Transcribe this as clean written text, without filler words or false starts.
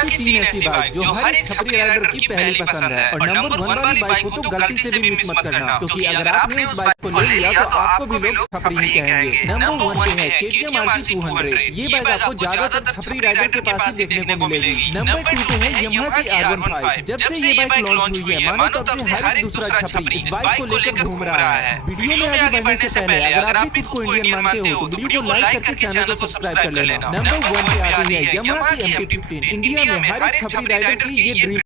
यह की 3 ऐसी बाइक जो हर एक छपरी राइडर की पहली पसंद है। और नंबर 1 वाली बाइक को तो गलती से भी मिस मत करना, क्योंकि अगर आपने इस बाइक को ले लिया तो आपको भी लोग छपरी ही कहेंगे। नंबर 1 पे है KTM RC 200। ये बाइक आपको ज्यादातर छपरी राइडर के पास ही देखने को मिलेगी। नंबर 2 पे है Yamaha की R15। जब से ये बाइक लॉन्च हुई है मानो तब से हर एक दूसरा छपरी इस बाइक को लेकर घूम रहा है। वीडियो में आगे बढ़ने से पहले अगर आप भी खुद को इंडियन मानते हो तो वीडियो को लाइक करके चैनल को सब्सक्राइब कर लेना। नंबर 1 पे आती है Yamaha की MT-15। इंडिया में हर एक छपरी राइडर की ये ड्रीम